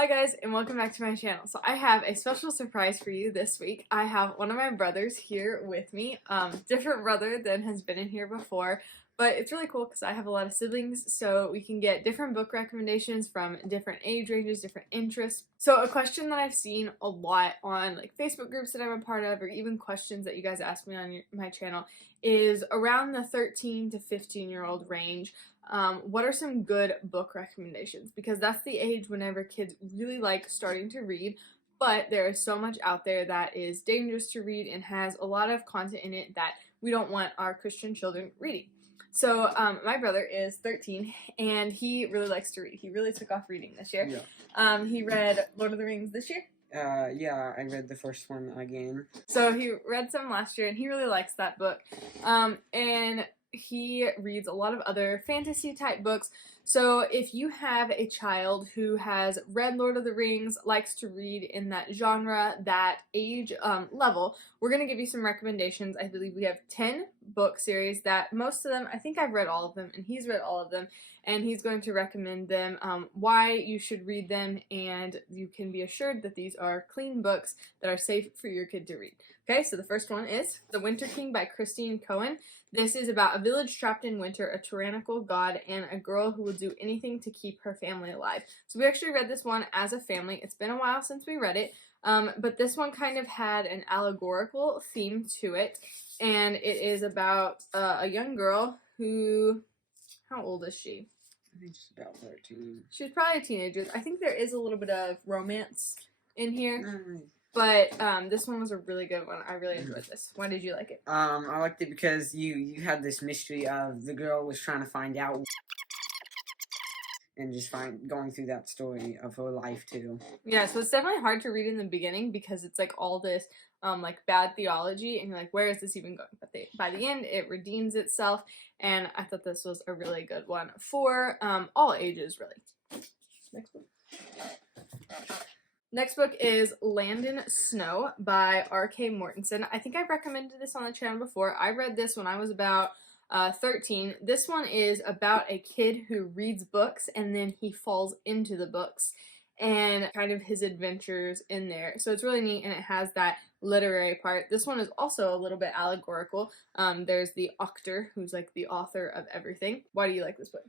Hi guys, and welcome back to my channel. So I have a special surprise for you this week. I have one of my brothers here with me, different brother than has been in here before, but it's really cool because I have a lot of siblings, so we can get different book recommendations from different age ranges, different interests. So a question that I've seen a lot on like Facebook groups that I'm a part of, or even questions that you guys ask me on my channel, is around the 13 to 15-year-old range. What are some good book recommendations? Because that's the age whenever kids really like starting to read, but there is so much out there that is dangerous to read and has a lot of content in it that we don't want our Christian children reading. So my brother is 13 and he really likes to read. He really took off reading this year. Yeah. He read Lord of the Rings this year. Yeah, I read the first one again. So he read some last year and he really likes that book. And he reads a lot of other fantasy type books. So if you have a child who has read Lord of the Rings, likes to read in that genre, that age level, we're going to give you some recommendations. I believe we have 10 book series that most of them, I think I've read all of them, and he's read all of them, and he's going to recommend them, why you should read them, and you can be assured that these are clean books that are safe for your kid to read. Okay, so the first one is The Winter King by Christine Cohen. This is about a village trapped in winter, a tyrannical god, and a girl who will do anything to keep her family alive. So we actually read this one as a family. It's been a while since we read it, but this one kind of had an allegorical theme to it, and it is about a young girl who, how old is she? I think she's about 13. She's probably a teenager. I think there is a little bit of romance in here. Nice. But this one was a really good one. I really enjoyed this. Why did you like it? I liked it because you had this mystery of the girl was trying to find out and just going through that story of her life too. Yeah, so it's definitely hard to read in the beginning because it's like all this like bad theology and you're like, where is this even going? But by the end it redeems itself, and I thought this was a really good one for all ages really. Next book. Next book is Landon Snow by R.K. Mortenson. I think I've recommended this on the channel before. I read this when I was about 13. This one is about a kid who reads books and then he falls into the books and kind of his adventures in there. So it's really neat and it has that literary part. This one is also a little bit allegorical. There's the author who's like the author of everything. Why do you like this book?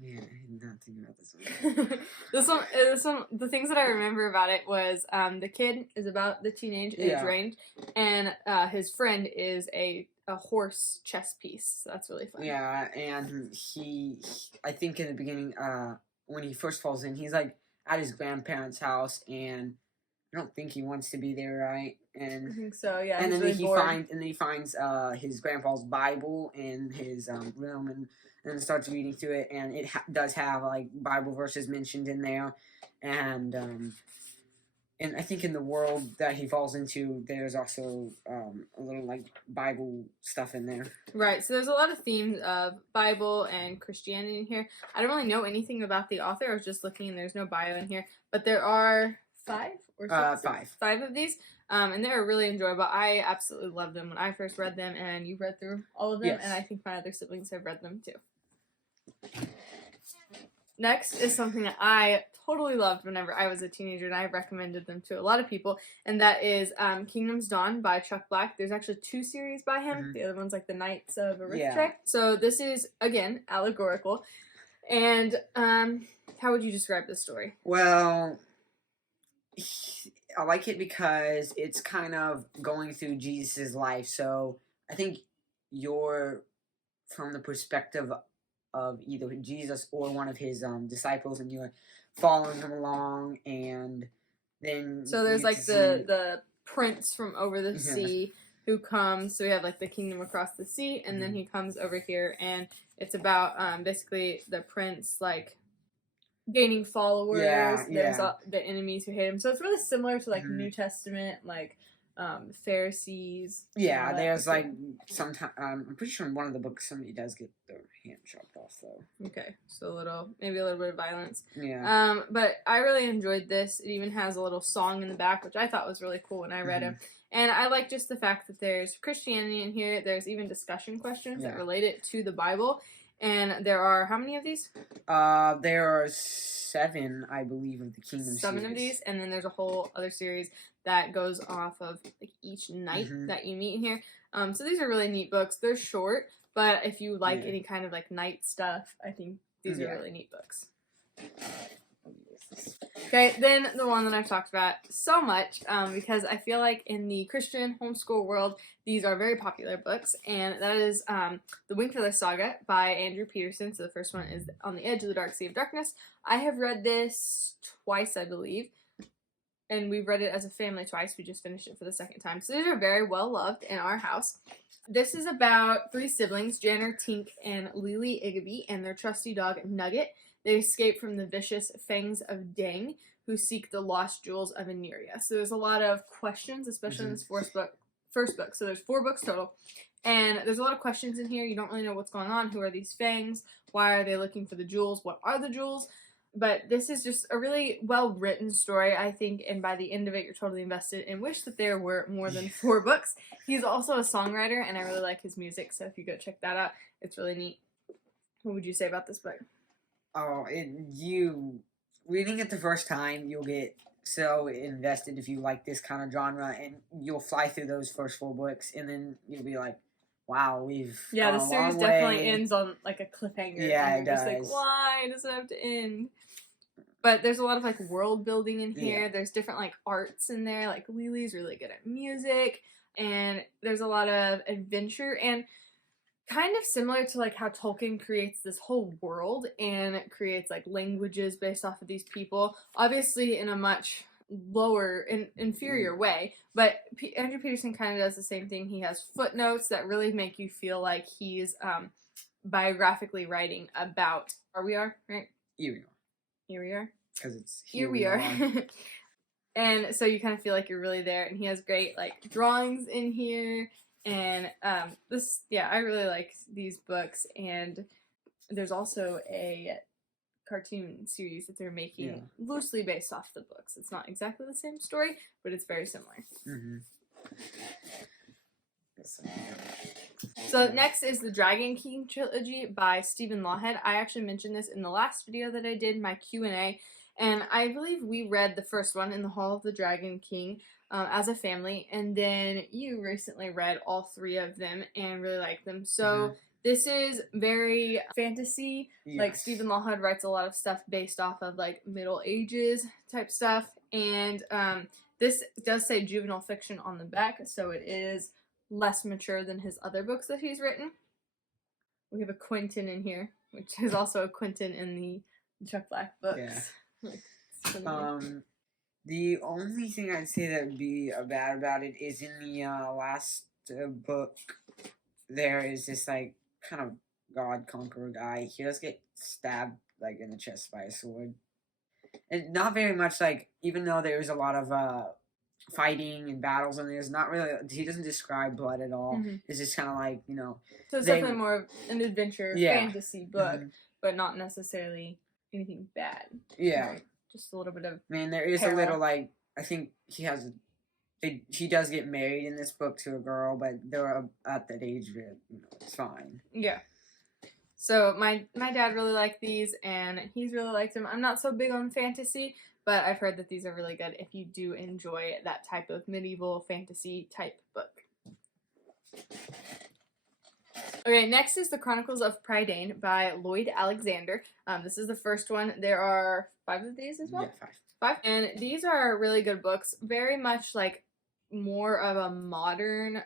Yeah, I'm not thinking about this one. This one, the things that I remember about it was the kid is about the teenage age range, and his friend is a horse chess piece. So that's really fun. Yeah, and he I think in the beginning, when he first falls in, he's like at his grandparents' house, and I don't think he wants to be there, right? And I think so, yeah. And then really he finds his grandpa's Bible in his room, and starts reading through it, and it does have like Bible verses mentioned in there, and I think in the world that he falls into, there's also a little like Bible stuff in there. Right. So there's a lot of themes of Bible and Christianity in here. I don't really know anything about the author. I was just looking, and there's no bio in here, but there are five of these. And they were really enjoyable. I absolutely loved them when I first read them, and you read through all of them, yes. And I think my other siblings have read them too. Next is something that I totally loved whenever I was a teenager, and I recommended them to a lot of people, and that is Kingdom's Dawn by Chuck Black. There's actually 2 series by him. Mm-hmm. The other one's like the Knights of Arithtrek. So this is, again, allegorical. And how would you describe this story? Well, I like it because it's kind of going through Jesus' life. So I think you're from the perspective of either Jesus or one of his disciples, and you're following him along, and then so there's like the prince from over the sea who comes. So we have like the kingdom across the sea, and then he comes over here, and it's about basically the prince like gaining followers. There's the enemies who hate him. So it's really similar to like New Testament, like Pharisees. Yeah, there's like sometimes I'm pretty sure in one of the books somebody does get their hand chopped off though. Okay, so maybe a little bit of violence. Yeah. But I really enjoyed this. It even has a little song in the back, which I thought was really cool when I read it. And I like just the fact that there's Christianity in here. There's even discussion questions that relate it to the Bible. And there are, how many of these? There are 7, I believe, of the Kingdom 7 series. of these, and then there's a whole other series that goes off of like each night that you meet in here. So these are really neat books. They're short, but if you like any kind of like night stuff, I think these are really neat books. Okay, then the one that I've talked about so much, because I feel like in the Christian homeschool world, these are very popular books, and that is the Wingfeather Saga by Andrew Peterson. So the first one is On the Edge of the Dark Sea of Darkness. I have read this twice, I believe, and we've read it as a family twice. We just finished it for the second time. So these are very well loved in our house. This is about 3 siblings, Janner, Tink, and Lily Igby, and their trusty dog, Nugget. They escape from the vicious fangs of Dang, who seek the lost jewels of Eneria. So there's a lot of questions, especially in this first book. So there's 4 books total. And there's a lot of questions in here. You don't really know what's going on. Who are these fangs? Why are they looking for the jewels? What are the jewels? But this is just a really well-written story, I think, and by the end of it, you're totally invested and wish that there were more than 4 books. He's also a songwriter, and I really like his music, so if you go check that out, it's really neat. What would you say about this book? Oh, you reading it the first time, you'll get so invested if you like this kind of genre, and you'll fly through those first 4 books, and then you'll be like, wow, we've the gone series a long definitely way. ends on like a cliffhanger. Yeah, and it you're does. just like, why does it have to end? But there's a lot of like world building in here. Yeah. There's different like arts in there. Like Lily's really good at music, and there's a lot of adventure, and kind of similar to like how Tolkien creates this whole world and creates like languages based off of these people, obviously in a much lower and inferior way, but Andrew Peterson kind of does the same thing. He has footnotes that really make you feel like he's biographically writing about right? Here we are. Because it's Here we are. And so you kind of feel like you're really there, and he has great like drawings in here. And I really like these books, and there's also a cartoon series that they're making loosely based off the books. It's not exactly the same story, but it's very similar. So next is the Dragon King Trilogy by Stephen Lawhead. I actually mentioned this in the last video that I did, my Q&A, and I believe we read the first one in the Hall of the Dragon King as a family, and then you recently read all 3 of them and really liked them. So this is very fantasy. Yes. Like Stephen Lawhead writes a lot of stuff based off of like Middle Ages type stuff, and this does say juvenile fiction on the back, so it is less mature than his other books that he's written. We have a Quentin in here, which is also a Quentin in the Chuck Black books. Yeah. The only thing I'd say that would be bad about it is in the last book, there is this like kind of god conqueror guy. He does get stabbed like in the chest by a sword, and not very much. Like, even though there's a lot of fighting and battles, and there's not really, he doesn't describe blood at all. It's just kind of like, so it's definitely more of an adventure fantasy book, but not necessarily anything bad. Just a little bit of there is a little like, I think he does get married in this book to a girl, but they're at that age where it's fine. Yeah. So my dad really liked these, and he's really liked them. I'm not so big on fantasy, but I've heard that these are really good if you do enjoy that type of medieval fantasy type book. Okay, next is the Chronicles of Prydain by Lloyd Alexander. This is the first one. There are 5 of these as well? Yeah, 5. And these are really good books. Very much like more of a modern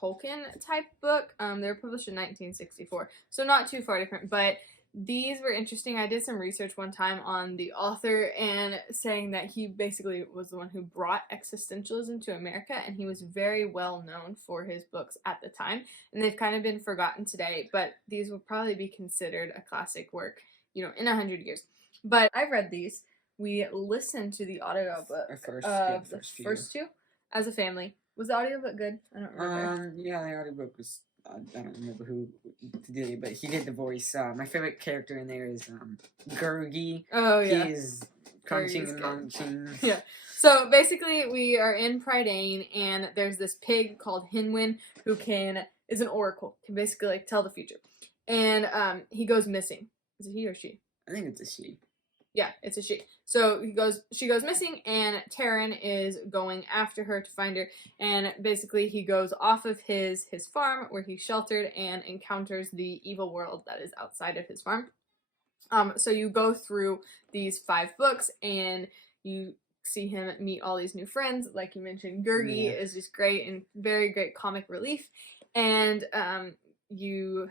Tolkien type book. They were published in 1964, so not too far different, but these were interesting. I did some research one time on the author, and saying that he basically was the one who brought existentialism to America, and he was very well known for his books at the time, and they've kind of been forgotten today, but these will probably be considered a classic work, in 100 years. But I've read these. We listened to the audiobook of the first 2 as a family. Was the audiobook good? I don't remember. Yeah, the audiobook was, I don't remember who did it, but he did the voice. My favorite character in there is Gurgi. Oh, yeah. He is crunching and munching. Yeah. So, basically, we are in Prydain, and there's this pig called Hinwin who is an oracle, can basically, like, tell the future. and he goes missing. Is it he or she? I think it's a she. Yeah, it's a she. So she goes missing, and Taryn is going after her to find her. And basically, he goes off of his farm where he's sheltered and encounters the evil world that is outside of his farm. So you go through these 5 books, and you see him meet all these new friends. Like you mentioned, Gurgi is just great and very great comic relief. And you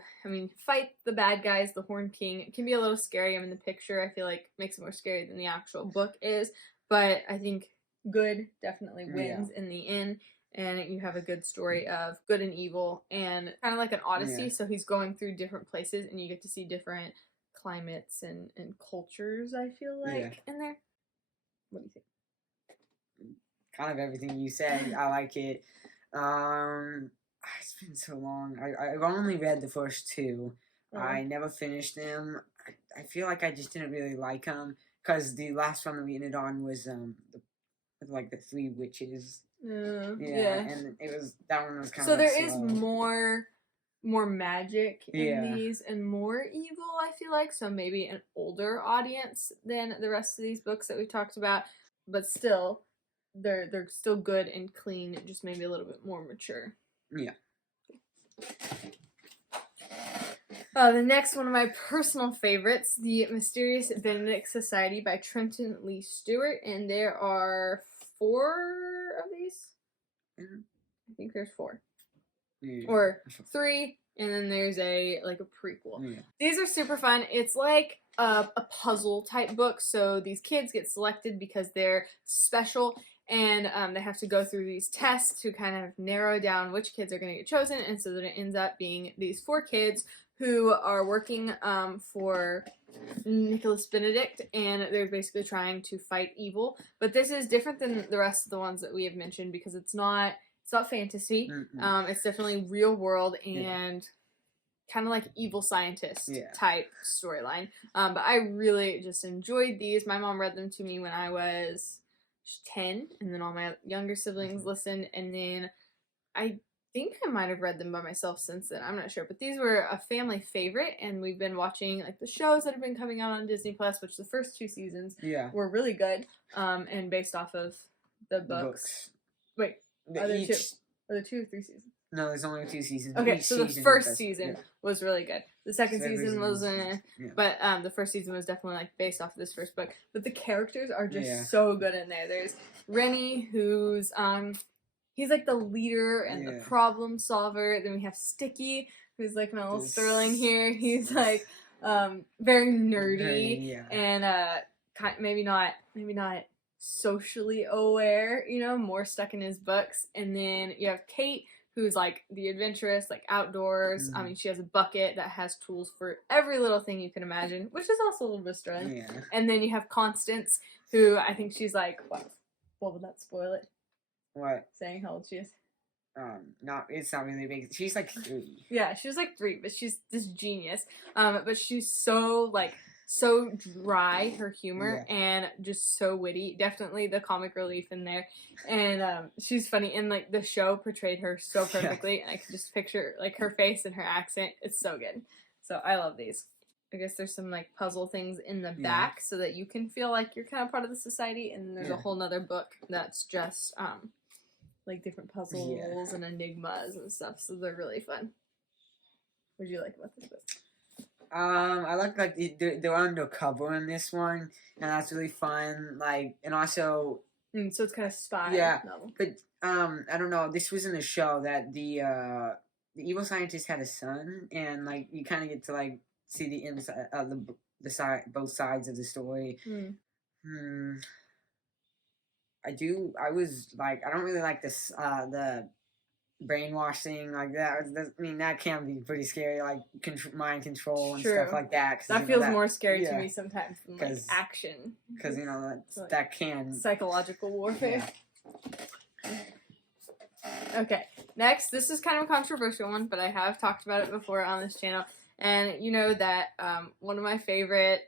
fight the bad guys, the Horn King. It can be a little scary. I mean, the picture, I feel like, makes it more scary than the actual book is. But I think good definitely wins in the end. And you have a good story of good and evil, and kind of like an Odyssey. Yeah. So he's going through different places, and you get to see different climates and cultures, I feel like, in there. What do you think? Kind of everything you said. I like it. It's been so long. I've only read the first 2. I never finished them. I feel like I just didn't really like them because the last one that we ended on was the 3 witches. And it was that one was kind of. So there is more magic in these and more evil, I feel like. So maybe an older audience than the rest of these books that we talked about, but still, they're still good and clean, just maybe a little bit more mature. Yeah. The next one of my personal favorites, The Mysterious Benedict Society by Trenton Lee Stewart, and there are 4 of these. I think there's 4. Or 3, and then there's a prequel. These are super fun. It's like a puzzle type book, so these kids get selected because they're special, and they have to go through these tests to kind of narrow down which kids are going to get chosen, and so that it ends up being these 4 kids who are working for Nicholas Benedict, and they're basically trying to fight evil. But this is different than the rest of the ones that we have mentioned because it's not fantasy. It's definitely real world and kind of like evil scientist type storyline. But I really just enjoyed these. My mom read them to me when I was 10, and then all my younger siblings listened, and then I think I might have read them by myself since then. I'm not sure, but these were a family favorite, and we've been watching the shows that have been coming out on Disney Plus, which the first 2 seasons were really good, and based off of the books. Wait, are there 2? Are there 2 or 3 seasons? No, there's only 2 seasons. Okay, so the first season was really good. The second season was, but the first season was definitely based off of this first book. But the characters are just so good in there. There's Rennie, who's he's the leader and the problem solver. Then we have Sticky, who's my little Sterling here. He's very nerdy and maybe not socially aware, more stuck in his books. And then you have Kate, who's the adventurous, outdoors. She has a bucket that has tools for every little thing you can imagine, which is also a little bit Sterling. And then you have Constance, who I think she's what would that spoil it? What? Saying how old she is? It's not really big. She's 3. Yeah, she's 3, but she's this genius. But she's so so dry, her humor, and just so witty. Definitely the comic relief in there. And she's funny, and the show portrayed her so perfectly. And I can just picture her face and her accent. It's so good. So I love these. I guess there's some puzzle things in the back so that you can feel like you're kind of part of the society. And there's a whole nother book that's just different puzzles and enigmas and stuff. So they're really fun. What do you like about this book? I like they're undercover in this one, and that's really fun. And also, so it's kind of spy novel. But I don't know. This was in the show that the evil scientist had a son, and you kind of get to see the inside of both sides of the story. I don't really like this the brainwash thing that. I mean, that can be pretty scary, mind control and stuff like that. That feels more scary to me sometimes than action. Because that can psychological warfare. Okay, next, this is kind of a controversial one, but I have talked about it before on this channel, and you know that one of my favorite.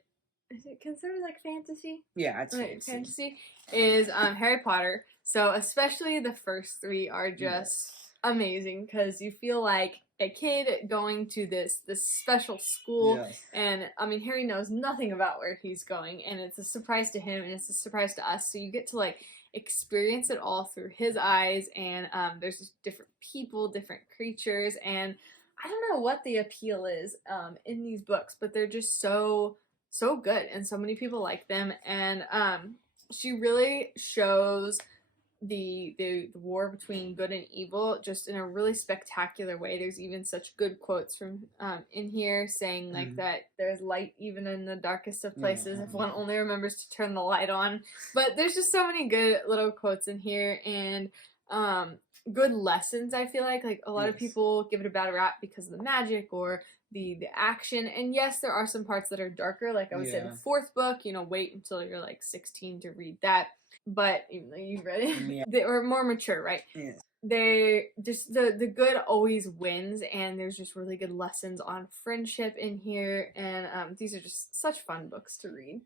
Is it considered fantasy? Yeah, it's fantasy. Is Harry Potter. So especially the first 3 are just amazing because you feel like a kid going to this special school, Yes. and I mean Harry knows nothing about where he's going, and it's a surprise to him and it's a surprise to us, so you get to like experience it all through his eyes, and there's just different people, different creatures, and I don't know what the appeal is in these books, but they're just so good, and so many people like them, and she really shows the war between good and evil just in a really spectacular way. There's even such good quotes from in here saying like that there's light even in the darkest of places if one only remembers to turn the light on. But there's just so many good little quotes in here, and good lessons. I feel like a lot of people give it a bad rap because of the magic or the action, and yes, there are some parts that are darker, like I would say the fourth book, wait until you're like 16 to read that. But even though you've read it, they are more mature, right? Yes. They just the good always wins, and there's just really good lessons on friendship in here, and these are just such fun books to read.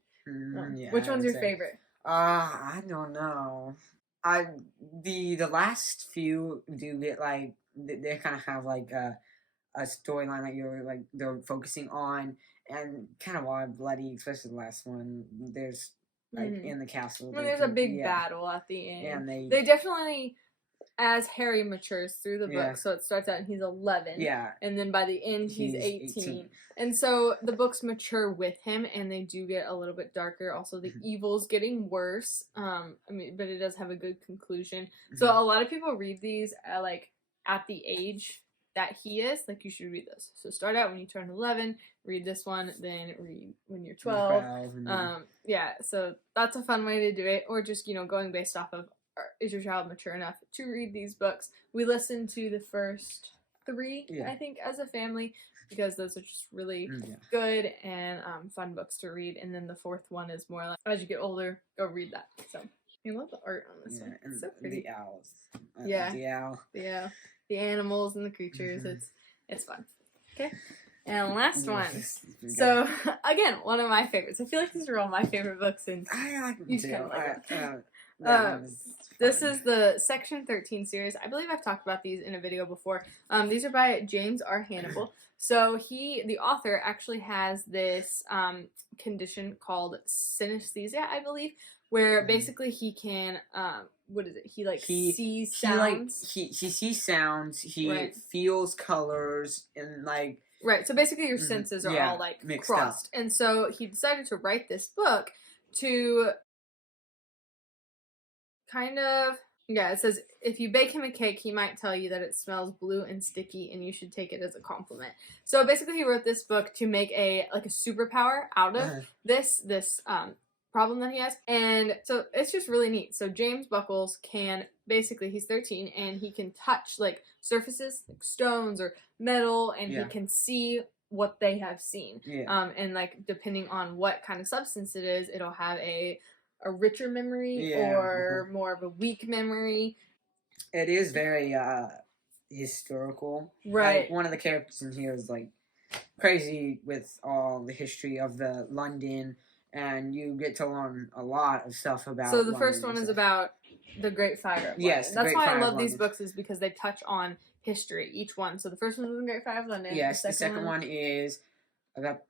Which one's your favorite? I don't know. The last few do get like they kind of have like a storyline that you're like they're focusing on, and kind of wild, bloody, especially the last one. There's like in the castle. Well, there's a big battle at the end. Yeah, and they definitely, as Harry matures through the book, so it starts out and he's 11. Yeah. And then by the end he's 18. And so the books mature with him, and they do get a little bit darker. Also, the evil's getting worse. But it does have a good conclusion. So a lot of people read these at the age that he is. Like, you should read this. So start out when you turn 11, read this one, then read when you're 12. So that's a fun way to do it. Or just, going based off of, is your child mature enough to read these books? We listened to the first 3, I think, as a family, because those are just really good and fun books to read. And then the 4th one is more like, as you get older, go read that. So I love the art on this one. It's so pretty. The owls. The owl. The animals and the creatures. It's fun. Okay. And last one. So again, one of my favorites. I feel like these are all my favorite books, and I like them too. This is the Section 13 series. I believe I've talked about these in a video before. These are by James R. Hannibal. So the author, actually has this condition called synesthesia, I believe, where basically he can what is it? He sees sounds. He sees sounds. He feels colors and like. Right. So basically, your senses are all like crossed, and so he decided to write this book to kind of. Yeah, it says, if you bake him a cake, he might tell you that it smells blue and sticky, and you should take it as a compliment. So basically, he wrote this book to make a superpower out of this problem that he has, and so it's just really neat. So James Buckles can basically, he's 13, and he can touch like surfaces, like stones or metal, and he can see what they have seen. And like depending on what kind of substance it is, it'll have a richer memory or more of a weak memory. It is very historical. Right. Like, one of the characters in here is like crazy with all the history of the London, and you get to learn a lot of stuff about. So the first one is about the Great Fire of London. That's why I love these books, is because they touch on history, each one. So the first one is the Great Fire of London. Yes, the second one is about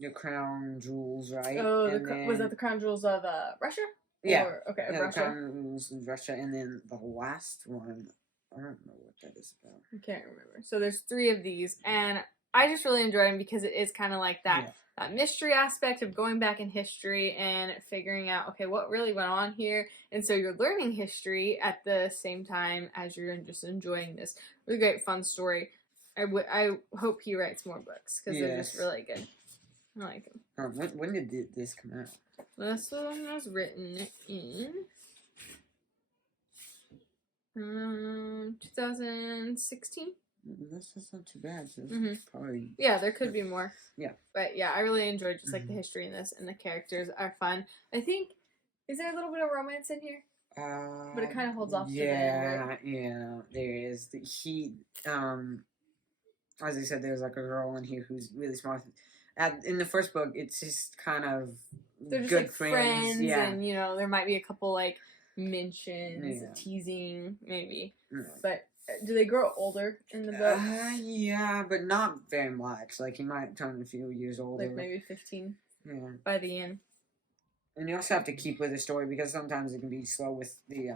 the crown jewels, right? Oh, was that the crown jewels of Russia? Yeah. Okay, yeah, Russia. The crown jewels of Russia, and then the last one, I don't know what that is about. I can't remember. So there's 3 of these, and I just really enjoy them because it is kind of like that mystery aspect of going back in history and figuring out, okay, what really went on here. And so you're learning history at the same time as you're just enjoying this really great, fun story. I hope he writes more books because they're just really good. I like them. When did this come out? This one was written in 2016. That's not too bad. So probably. Yeah, there could be more. Yeah. But yeah, I really enjoyed just like the history in this, and the characters are fun. I think, is there a little bit of romance in here? But it kind of holds off to the end, right? Yeah, there is. He, as I said, there's like a girl in here who's really smart. In the first book, it's just kind of they're just good like friends, and there might be a couple like mentions, teasing, maybe. But do they grow older in the book? Yeah, but not very much. Like, he might turn a few years older. Like maybe 15 Yeah. by the end. And you also have to keep with the story because sometimes it can be slow with the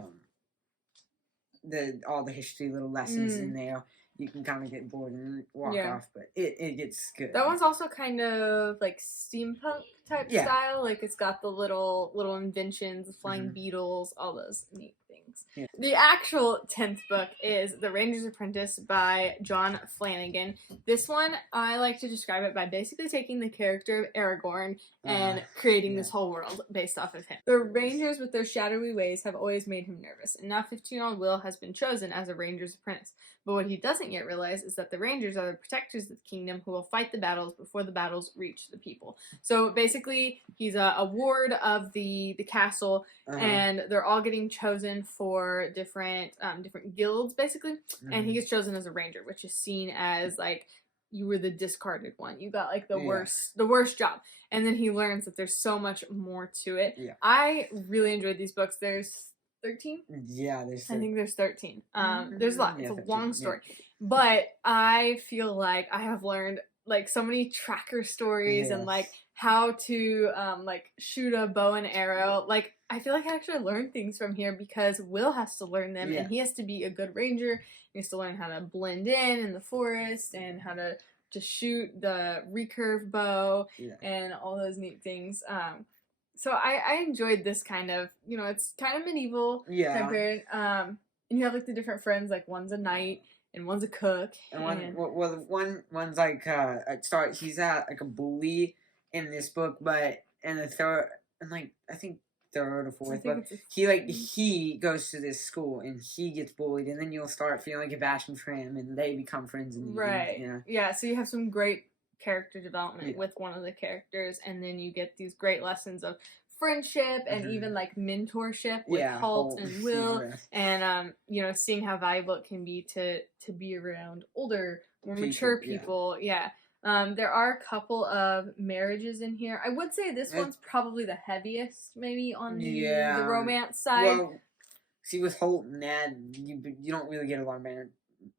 all the history little lessons in there. You can kind of get bored and walk off, but it gets good. That one's also kind of like steampunk type style. Like it's got the little inventions, the flying beetles, all those neat things. Yeah. The actual 10th book is The Ranger's Apprentice by John Flanagan. This one, I like to describe it by basically taking the character of Aragorn and creating this whole world based off of him. The Rangers with their shadowy ways have always made him nervous, and now 15-year-old Will has been chosen as a Ranger's Apprentice. But what he doesn't yet realize is that the Rangers are the protectors of the kingdom who will fight the battles before the battles reach the people. So basically, he's a ward of the castle, and they're all getting chosen for different guilds, basically. And he gets chosen as a ranger, which is seen as like you were the discarded one. You got like the worst job. And then he learns that there's so much more to it. Yeah. I really enjoyed these books. There's 13? Yeah, I think there's 13. There's a lot. It's a 13, long story. Yeah. But I feel like I have learned like so many tracker stories and like how to like shoot a bow and arrow. Like I feel like I actually learned things from here because Will has to learn them and he has to be a good ranger. He has to learn how to blend in the forest and how to shoot the recurve bow and all those neat things. So I enjoyed this kind of, you know, it's kind of medieval time period. And you have like the different friends, like one's a knight and one's a cook. And one's like he's like a bully in this book, but in the third and like I think third or fourth book, he goes to this school and he gets bullied, and then you'll start feeling compassion for him, and they become friends. And so you have some great character development with one of the characters, and then you get these great lessons of friendship and even like mentorship with Holt and Will, and you know, seeing how valuable it can be to be around older, more mature people. There are a couple of marriages in here. I would say this one's probably the heaviest, maybe on the romance side. Well, see, with Holt and Ned, you don't really get a lot of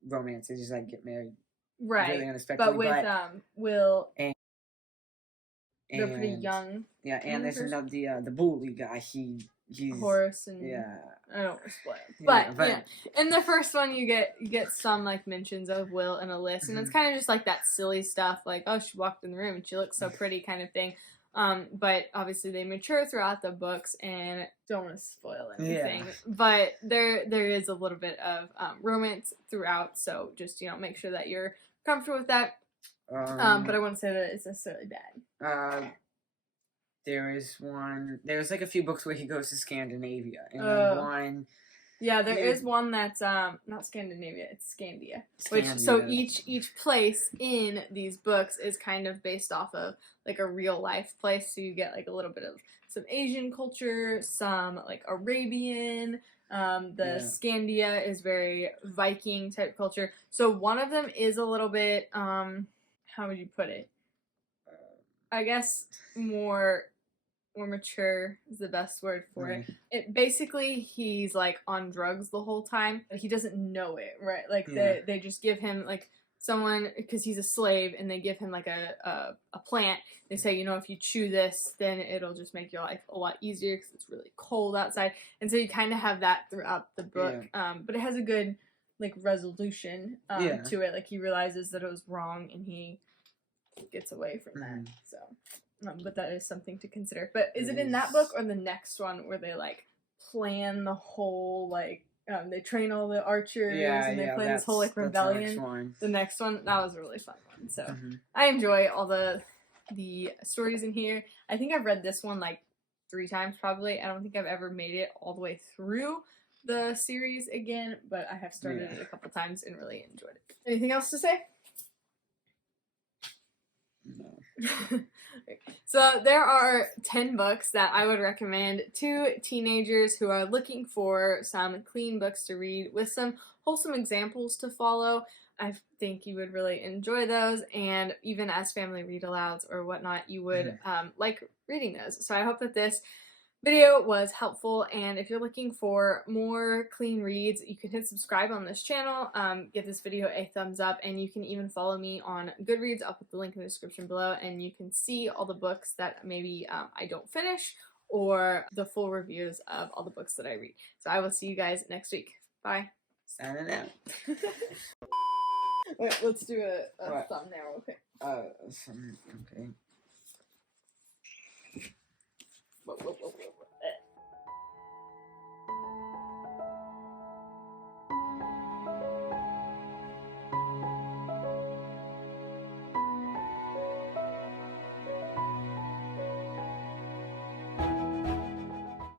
romance. They just like get married. Right, really unexpectedly. But with Will, and they're pretty young. Yeah, and there's another the bully guy. He's Horace and I don't want to spoil it. But in the first one you get some like mentions of Will and Alyssa, and it's kind of just like that silly stuff, like oh, she walked in the room and she looks so pretty kind of thing. But obviously they mature throughout the books, and don't want to spoil anything. But there is a little bit of romance throughout, so just, you know, make sure that you're comfortable with that. But I wouldn't say that it's necessarily bad. There's like a few books where he goes to Scandinavia, and then one. Yeah, there is one that's not Scandinavia, it's Scandia. So each place in these books is kind of based off of like a real life place. So you get like a little bit of some Asian culture, some like Arabian. Scandia is very Viking type culture. So one of them is a little bit how would you put it? I guess more mature is the best word for it. It basically, he's like on drugs the whole time, but he doesn't know it, right? Like they just give him like someone, because he's a slave, and they give him like a plant. They say, you know, if you chew this, then it'll just make your life a lot easier because it's really cold outside. And so you kind of have that throughout the book. But it has a good like resolution to it. Like he realizes that it was wrong and he gets away from that. So. But that is something to consider. But is it in that book or the next one where they like plan the whole like they train all the archers and they plan this whole like rebellion? The next one, that was a really fun one. So I enjoy all the stories in here. I think I've read this one like 3 times probably. I don't think I've ever made it all the way through the series again, but I have started it a couple times and really enjoyed it. Anything else to say? No. So there are 10 books that I would recommend to teenagers who are looking for some clean books to read with some wholesome examples to follow. I think you would really enjoy those, and even as family read-alouds or whatnot, you would like reading those. So I hope that this video was helpful, and if you're looking for more clean reads, you can hit subscribe on this channel, give this video a thumbs up, and you can even follow me on Goodreads. I'll put the link in the description below, and you can see all the books that maybe I don't finish, or the full reviews of all the books that I read. So I will see you guys next week. Bye. Signing out. Wait, let's do a thumbnail, okay? Okay.